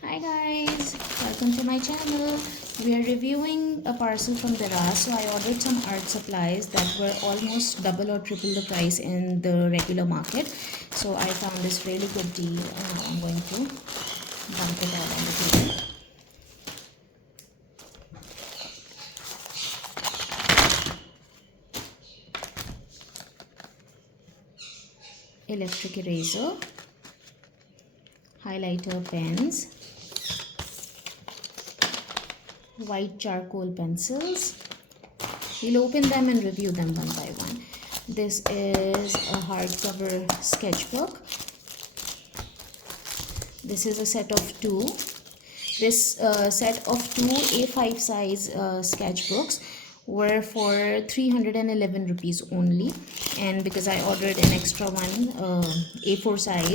Hi guys, welcome to my channel. We are reviewing a parcel from Daraz. So I ordered some art supplies that were almost double or triple the price in the regular market. So I found this really good deal and now I'm going to dump it all on the table. Electric eraser, highlighter pens, white charcoal pencils. We'll open them and review them one by one. This is a hardcover sketchbook. This is a set of two. This set of two A5 size sketchbooks were for 311 rupees only, and because I ordered an extra one A4 size,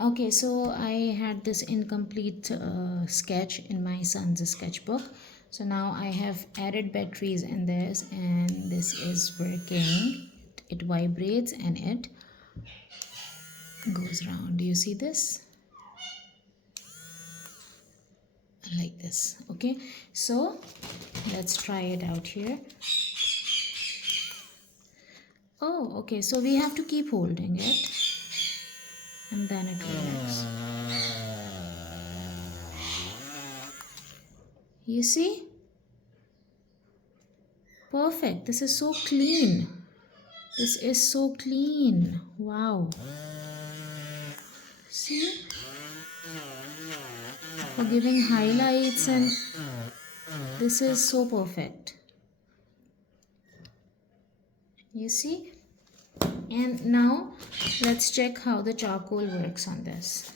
Okay, so I had this incomplete sketch in my son's sketchbook. So now I have added batteries in this, and this is working. It vibrates and it goes round. Do you see this? Like this. Okay, so let's try it out here. Oh, okay, so we have to keep holding it and then it works. You see? Perfect. This is so clean. This is so clean. Wow. See? For giving highlights, and this is so perfect. You see? And now let's check how the charcoal works on this.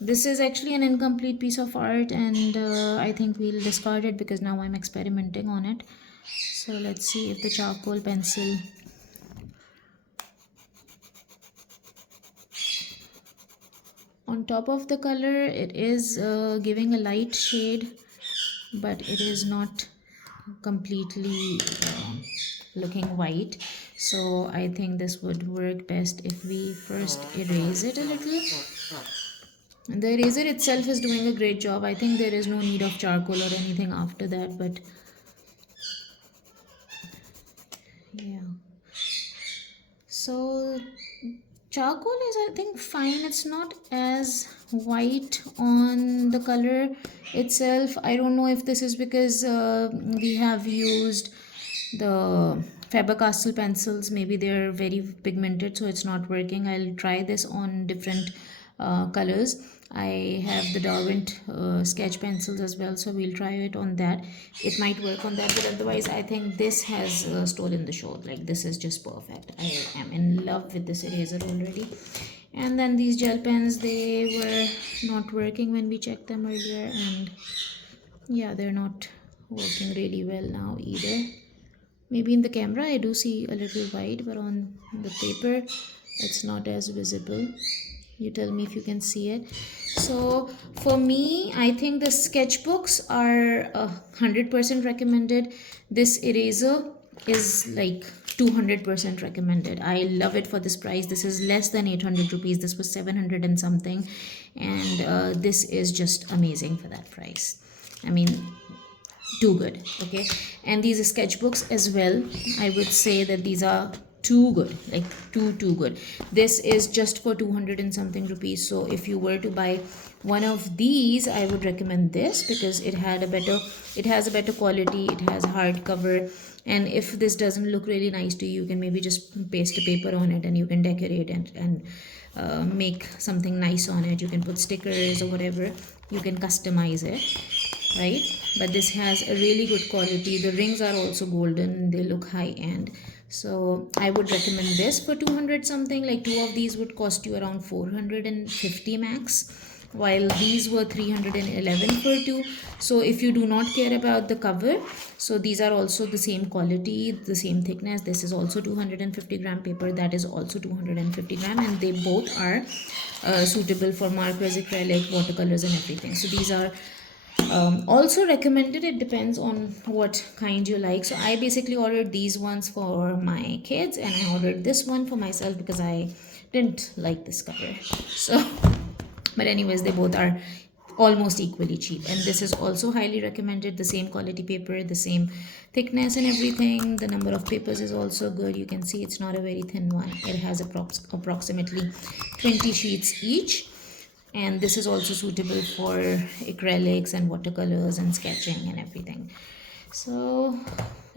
This is actually an incomplete piece of art, and I think we'll discard it because now I'm experimenting on it. So let's see if the charcoal pencil, on top of the color, it is giving a light shade, but it is not completely looking white. So I think this would work best if we first erase it a little. The eraser itself is doing a great job. I think there is no need of charcoal or anything after that, but yeah. So charcoal is, I think, fine. It's not as white on the color itself. I don't know if this is because we have used the Faber-Castell pencils. Maybe they're very pigmented, so it's not working. I'll try this on different colors. I have the Derwent sketch pencils as well, so we'll try it on that. It might work on that, but otherwise I think this has stolen the show. Like, this is just perfect. I am in love with this eraser already. And then these gel pens, they were not working when we checked them earlier, and yeah, they're not working really well now either. Maybe in the camera I do see a little white, but on the paper it's not as visible. You tell me if you can see it. So for me, I think the sketchbooks are 100% recommended. This eraser is like 200% recommended. I love it for this price. This is less than 800 rupees. This was 700 and something, and this is just amazing for that price. I mean, too good. Okay, and these sketchbooks as well, I would say that these are too good, like too good. This is just for 200 and something rupees. So if you were to buy one of these, I would recommend this because it has a better quality. It has hardcover, and if this doesn't look really nice to you, you can maybe just paste a paper on it and you can decorate and make something nice on it. You can put stickers or whatever. You can customize it, right? But this has a really good quality. The rings are also golden. They look high end. So I would recommend this for 200 something. Like, two of these would cost you around 450 max, while these were 311 for two. So if you do not care about the cover, so these are also the same quality, the same thickness. This is also 250 gram paper, that is also 250 gram, and they both are suitable for markers, acrylic, watercolors and everything. So these are also recommended. It depends on what kind you like. So I basically ordered these ones for my kids, and I ordered this one for myself because I didn't like this cover. So but anyways, they both are almost equally cheap, and this is also highly recommended. The same quality paper, the same thickness and everything. The number of papers is also good. You can see it's not a very thin one. It has approximately 20 sheets each, and this is also suitable for acrylics and watercolors and sketching and everything. So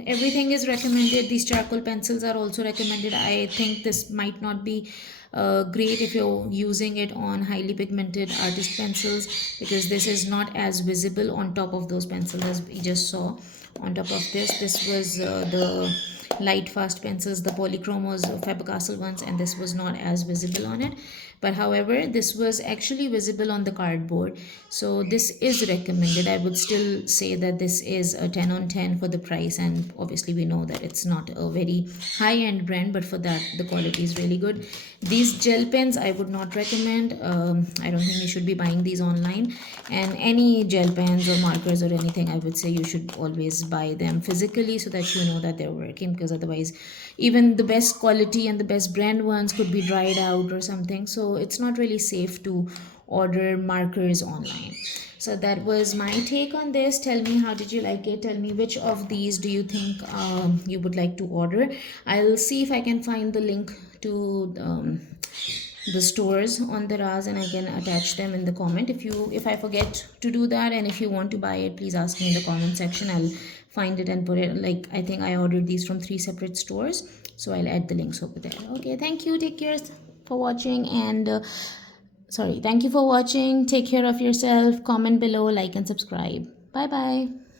everything is recommended. These charcoal pencils are also recommended. I think this might not be great if you're using it on highly pigmented artist pencils, because this is not as visible on top of those pencils as we just saw. On top of this was the light fast pencils, the polychromos, Faber-Castell ones, and this was not as visible on it. But however, this was actually visible on the cardboard, so this is recommended. I would still say that this is a 10 on 10 for the price, and obviously we know that it's not a very high-end brand, but for that the quality is really good. These gel pens I would not recommend. I don't think you should be buying these online, and any gel pens or markers or anything, I would say you should always buy them physically so that you know that they're working, because otherwise even the best quality and the best brand ones could be dried out or something, so it's not really safe to order markers online. So that was my take on this. Tell me, how did you like it? Tell me which of these do you think you would like to order. I'll see if I can find the link to the stores on the Raz, and I can attach them in the comment. If I forget to do that, and if you want to buy it, please ask me in the comment section. I'll find it and put it, like, I think I ordered these from 3 separate stores, so I'll add the links over there. Okay, thank you, take care for watching, and thank you for watching. Take care of yourself. Comment below, like and subscribe. Bye bye.